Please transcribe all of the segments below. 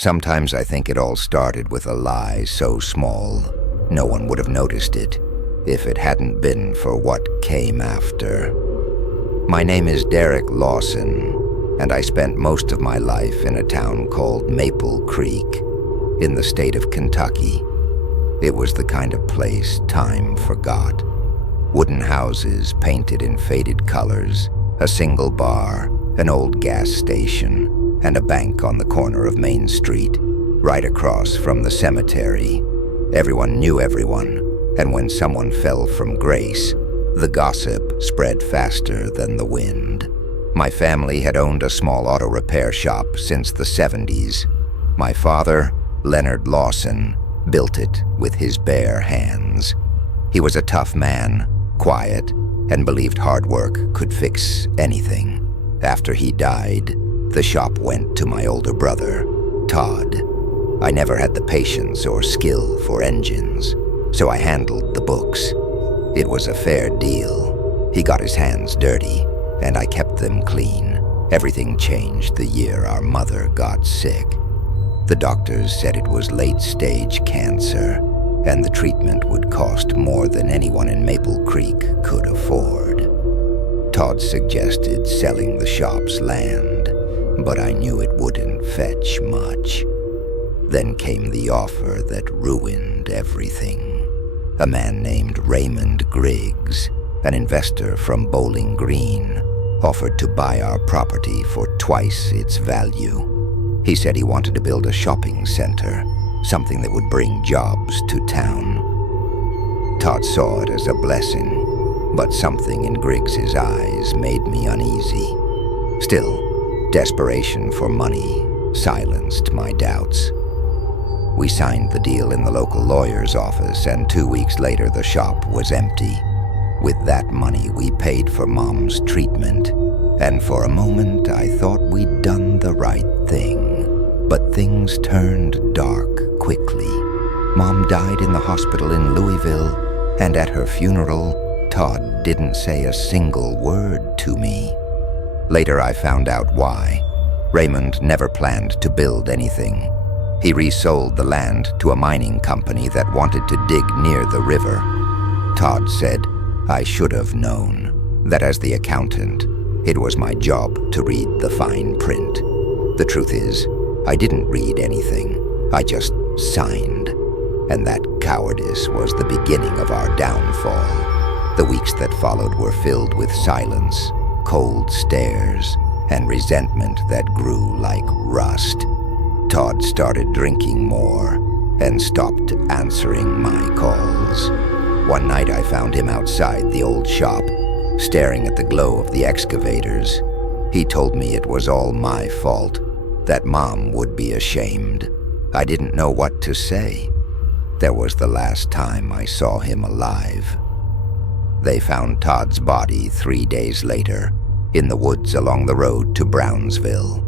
Sometimes I think it all started with a lie so small no one would have noticed it if it hadn't been for what came after. My name is Derek Lawson, and I spent most of my life in a town called Maple Creek in the state of Kentucky. It was the kind of place time forgot. Wooden houses painted in faded colors, a single bar, an old gas station, and a bank on the corner of Main Street, right across from the cemetery. Everyone knew everyone, and when someone fell from grace, the gossip spread faster than the wind. My family had owned a small auto repair shop since the 70s. My father, Leonard Lawson, built it with his bare hands. He was a tough man, quiet, and believed hard work could fix anything. After he died, the shop went to my older brother, Todd. I never had the patience or skill for engines, so I handled the books. It was a fair deal. He got his hands dirty, and I kept them clean. Everything changed the year our mother got sick. The doctors said it was late-stage cancer, and the treatment would cost more than anyone in Maple Creek could afford. Todd suggested selling the shop's land, but I knew it wouldn't fetch much. Then came the offer that ruined everything. A man named Raymond Griggs, an investor from Bowling Green, offered to buy our property for twice its value. He said he wanted to build a shopping center, something that would bring jobs to town. Todd saw it as a blessing, but something in Griggs's eyes made me uneasy. Still, desperation for money silenced my doubts. We signed the deal in the local lawyer's office, and 2 weeks later the shop was empty. With that money, we paid for Mom's treatment, and for a moment I thought we'd done the right thing. But things turned dark quickly. Mom died in the hospital in Louisville, and at her funeral, Todd didn't say a single word to me. Later I found out why. Raymond never planned to build anything. He resold the land to a mining company that wanted to dig near the river. Todd said I should have known, that as the accountant, it was my job to read the fine print. The truth is, I didn't read anything. I just signed. And that cowardice was the beginning of our downfall. The weeks that followed were filled with silence, cold stares, and resentment that grew like rust. Todd started drinking more and stopped answering my calls. One night I found him outside the old shop, staring at the glow of the excavators. He told me it was all my fault, that Mom would be ashamed. I didn't know what to say. That was the last time I saw him alive. They found Todd's body 3 days later, in the woods along the road to Brownsville.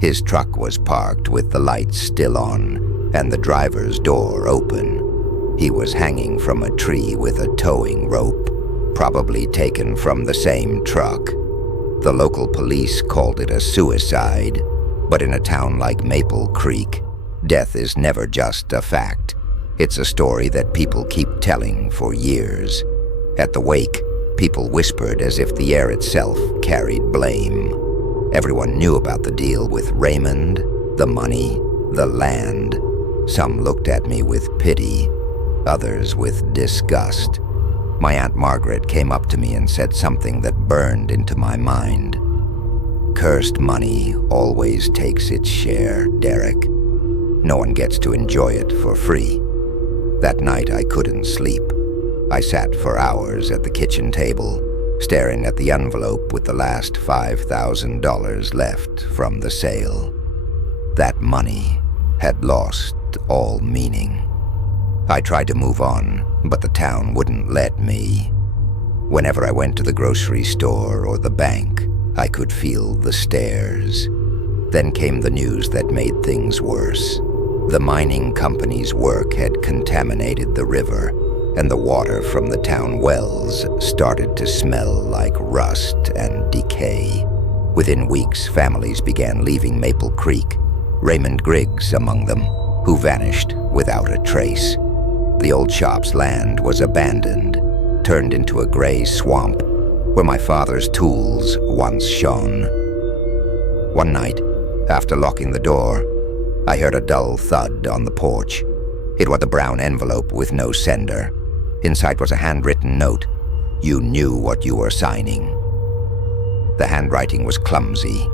His truck was parked with the lights still on and the driver's door open. He was hanging from a tree with a towing rope, probably taken from the same truck. The local police called it a suicide, but in a town like Maple Creek, death is never just a fact. It's a story that people keep telling for years. At the wake, people whispered as if the air itself carried blame. Everyone knew about the deal with Raymond, the money, the land. Some looked at me with pity, others with disgust. My Aunt Margaret came up to me and said something that burned into my mind. Cursed money always takes its share, Derek. No one gets to enjoy it for free. That night I couldn't sleep. I sat for hours at the kitchen table, staring at the envelope with the last $5,000 left from the sale. That money had lost all meaning. I tried to move on, but the town wouldn't let me. Whenever I went to the grocery store or the bank, I could feel the stares. Then came the news that made things worse. The mining company's work had contaminated the river, and the water from the town wells started to smell like rust and decay. Within weeks, families began leaving Maple Creek. Raymond Griggs among them, who vanished without a trace. The old shop's land was abandoned, turned into a gray swamp where my father's tools once shone. One night, after locking the door, I heard a dull thud on the porch. It was a brown envelope with no sender. Inside was a handwritten note. You knew what you were signing. The handwriting was clumsy,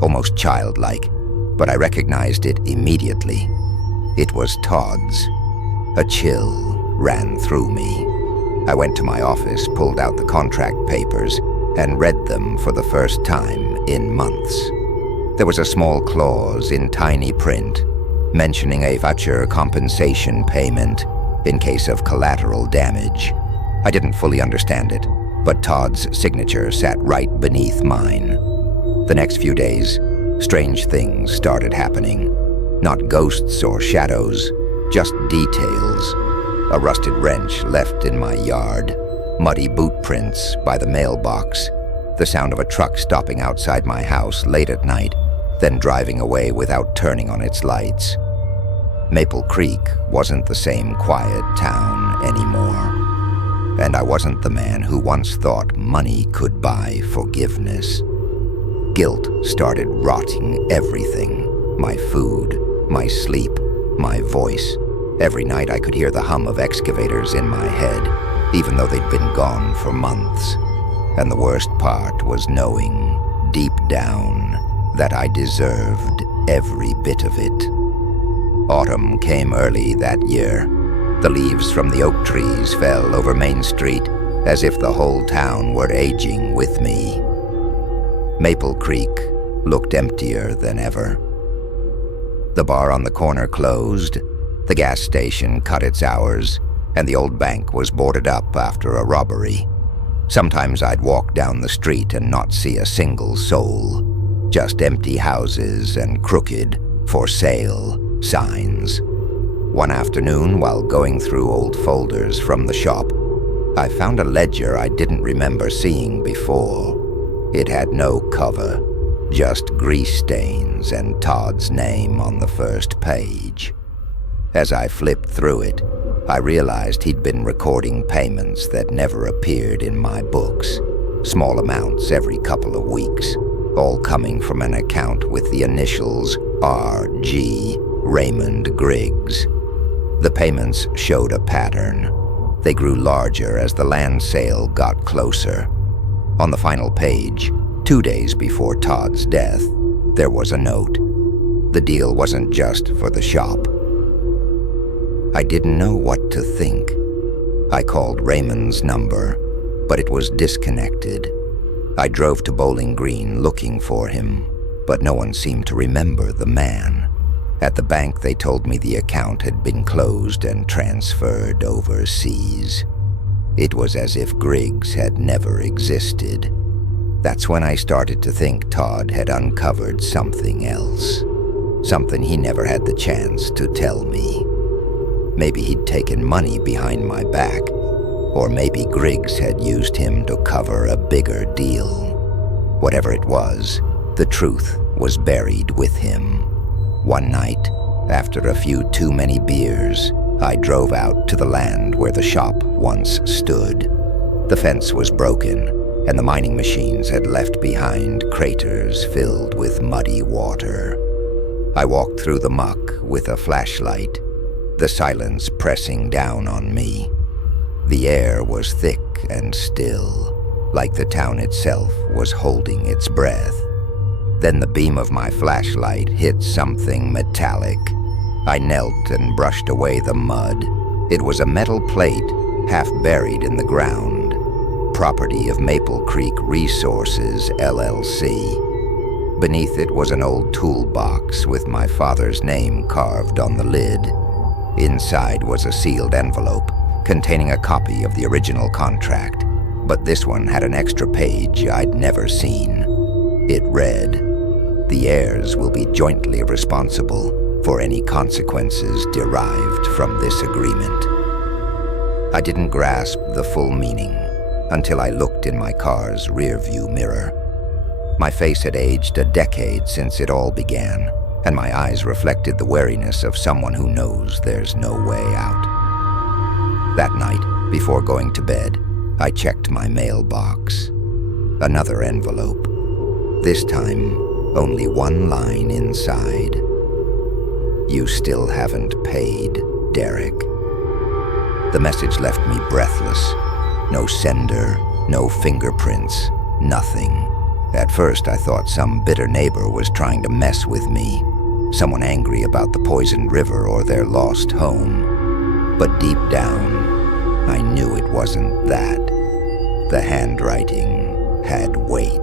almost childlike, but I recognized it immediately. It was Todd's. A chill ran through me. I went to my office, pulled out the contract papers, and read them for the first time in months. There was a small clause in tiny print mentioning a voucher compensation payment in case of collateral damage. I didn't fully understand it, but Todd's signature sat right beneath mine. The next few days, strange things started happening. Not ghosts or shadows, just details. A rusted wrench left in my yard, muddy boot prints by the mailbox, the sound of a truck stopping outside my house late at night, then driving away without turning on its lights. Maple Creek wasn't the same quiet town anymore, and I wasn't the man who once thought money could buy forgiveness. Guilt started rotting everything, my food, my sleep, my voice. Every night I could hear the hum of excavators in my head, even though they'd been gone for months. And the worst part was knowing, deep down, that I deserved every bit of it. Autumn came early that year. The leaves from the oak trees fell over Main Street as if the whole town were aging with me. Maple Creek looked emptier than ever. The bar on the corner closed, the gas station cut its hours, and the old bank was boarded up after a robbery. Sometimes I'd walk down the street and not see a single soul, just empty houses and crooked "for sale" signs. One afternoon, while going through old folders from the shop, I found a ledger I didn't remember seeing before. It had no cover, just grease stains and Todd's name on the first page. As I flipped through it, I realized he'd been recording payments that never appeared in my books, small amounts every couple of weeks, all coming from an account with the initials R.G. Raymond Griggs. The payments showed a pattern. They grew larger as the land sale got closer. On the final page, 2 days before Todd's death, there was a note. The deal wasn't just for the shop. I didn't know what to think. I called Raymond's number, but it was disconnected. I drove to Bowling Green looking for him, but no one seemed to remember the man. At the bank, they told me the account had been closed and transferred overseas. It was as if Griggs had never existed. That's when I started to think Todd had uncovered something else, something he never had the chance to tell me. Maybe he'd taken money behind my back, or maybe Griggs had used him to cover a bigger deal. Whatever it was, the truth was buried with him. One night, after a few too many beers, I drove out to the land where the shop once stood. The fence was broken, and the mining machines had left behind craters filled with muddy water. I walked through the muck with a flashlight, the silence pressing down on me. The air was thick and still, like the town itself was holding its breath. Then the beam of my flashlight hit something metallic. I knelt and brushed away the mud. It was a metal plate, half buried in the ground, property of Maple Creek Resources, LLC. Beneath it was an old toolbox with my father's name carved on the lid. Inside was a sealed envelope containing a copy of the original contract, but this one had an extra page I'd never seen. It read, "The heirs will be jointly responsible for any consequences derived from this agreement." I didn't grasp the full meaning until I looked in my car's rearview mirror. My face had aged a decade since it all began, and my eyes reflected the wariness of someone who knows there's no way out. That night, before going to bed, I checked my mailbox. Another envelope. This time, only one line inside. "You still haven't paid, Derek." The message left me breathless. No sender, no fingerprints, nothing. At first, I thought some bitter neighbor was trying to mess with me, someone angry about the poisoned river or their lost home. But deep down, I knew it wasn't that. The handwriting had weight.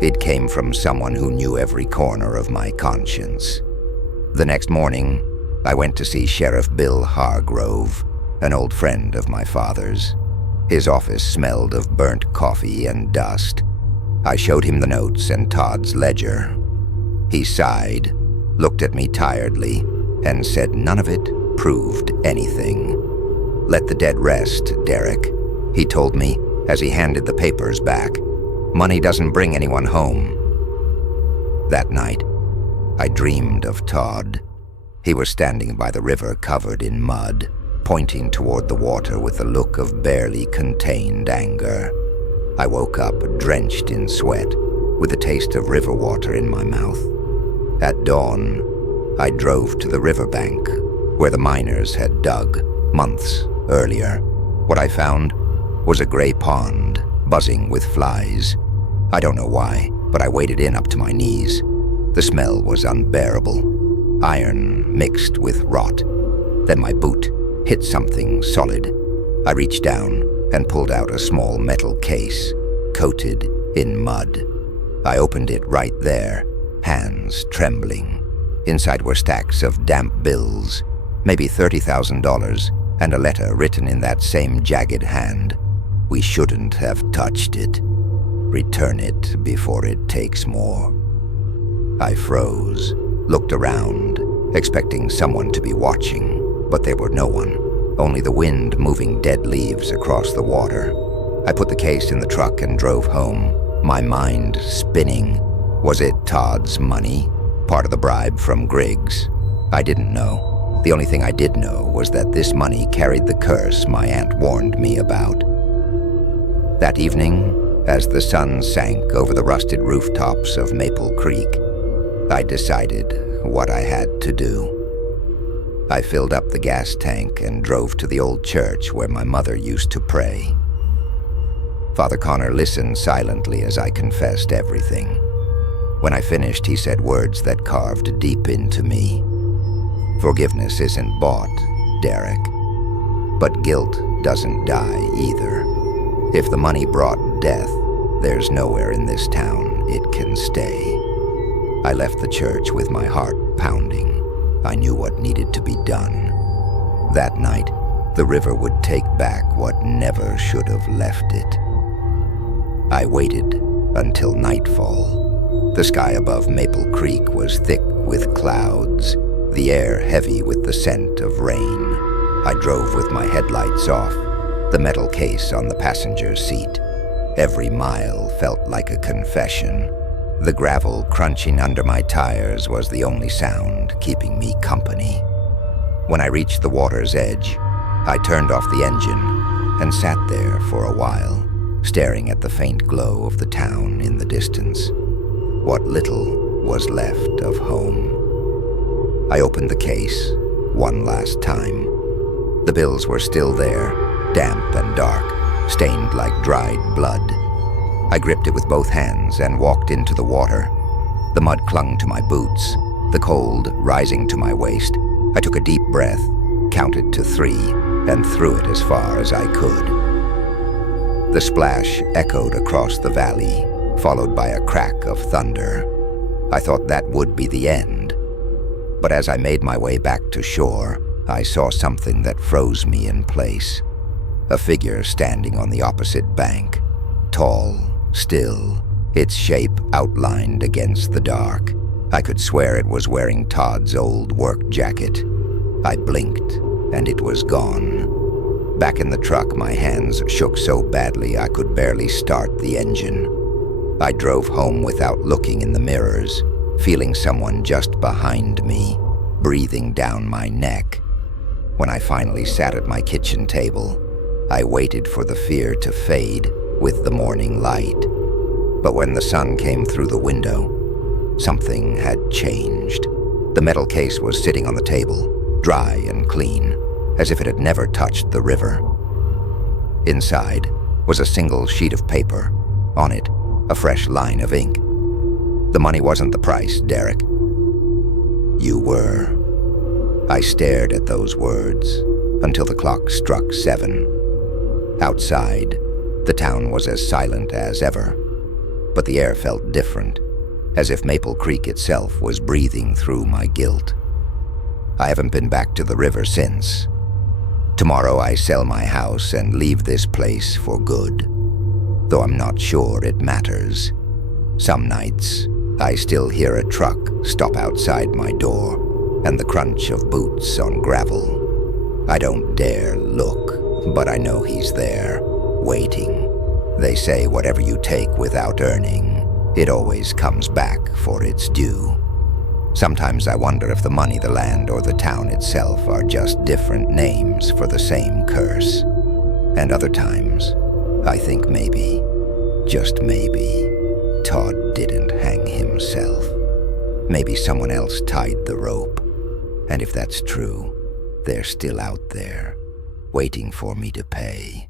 It came from someone who knew every corner of my conscience. The next morning, I went to see Sheriff Bill Hargrove, an old friend of my father's. His office smelled of burnt coffee and dust. I showed him the notes and Todd's ledger. He sighed, looked at me tiredly, and said none of it proved anything. "Let the dead rest, Derek," he told me as he handed the papers back. "Money doesn't bring anyone home." That night, I dreamed of Todd. He was standing by the river covered in mud, pointing toward the water with a look of barely contained anger. I woke up drenched in sweat, with the taste of river water in my mouth. At dawn, I drove to the riverbank, where the miners had dug months earlier. What I found was a gray pond, buzzing with flies. I don't know why, but I waded in up to my knees. The smell was unbearable, iron mixed with rot. Then my boot hit something solid. I reached down and pulled out a small metal case, coated in mud. I opened it right there, hands trembling. Inside were stacks of damp bills, maybe $30,000, and a letter written in that same jagged hand. "We shouldn't have touched it. Return it before it takes more." I froze, looked around, expecting someone to be watching, but there were no one, only the wind moving dead leaves across the water. I put the case in the truck and drove home, my mind spinning. Was it Todd's money? Part of the bribe from Griggs? I didn't know. The only thing I did know was that this money carried the curse my aunt warned me about. That evening, as the sun sank over the rusted rooftops of Maple Creek, I decided what I had to do. I filled up the gas tank and drove to the old church where my mother used to pray. Father Connor listened silently as I confessed everything. When I finished, he said words that carved deep into me. "Forgiveness isn't bought, Derek. But guilt doesn't die either. If the money brought death, there's nowhere in this town it can stay." I left the church with my heart pounding. I knew what needed to be done. That night, the river would take back what never should have left it. I waited until nightfall. The sky above Maple Creek was thick with clouds, the air heavy with the scent of rain. I drove with my headlights off, the metal case on the passenger seat. Every mile felt like a confession. The gravel crunching under my tires was the only sound keeping me company. When I reached the water's edge, I turned off the engine and sat there for a while, staring at the faint glow of the town in the distance. What little was left of home. I opened the case one last time. The bills were still there, damp and dark, stained like dried blood. I gripped it with both hands and walked into the water. The mud clung to my boots, the cold rising to my waist. I took a deep breath, counted to 3, and threw it as far as I could. The splash echoed across the valley, followed by a crack of thunder. I thought that would be the end. But as I made my way back to shore, I saw something that froze me in place. A figure standing on the opposite bank, tall, still, its shape outlined against the dark. I could swear it was wearing Todd's old work jacket. I blinked, and it was gone. Back in the truck, my hands shook so badly I could barely start the engine. I drove home without looking in the mirrors, feeling someone just behind me, breathing down my neck. When I finally sat at my kitchen table, I waited for the fear to fade with the morning light. But when the sun came through the window, something had changed. The metal case was sitting on the table, dry and clean, as if it had never touched the river. Inside was a single sheet of paper. On it, a fresh line of ink. The money wasn't the price, Derek. You were. I stared at those words until the clock struck 7. Outside, the town was as silent as ever, but the air felt different, as if Maple Creek itself was breathing through my guilt. I haven't been back to the river since. Tomorrow I sell my house and leave this place for good, though I'm not sure it matters. Some nights, I still hear a truck stop outside my door and the crunch of boots on gravel. I don't dare look, but I know he's there, waiting. They say whatever you take without earning, it always comes back for its due. Sometimes I wonder if the money, the land, or the town itself are just different names for the same curse. And other times, I think maybe, just maybe, Todd didn't hang himself. Maybe someone else tied the rope. And if that's true, they're still out there, waiting for me to pay.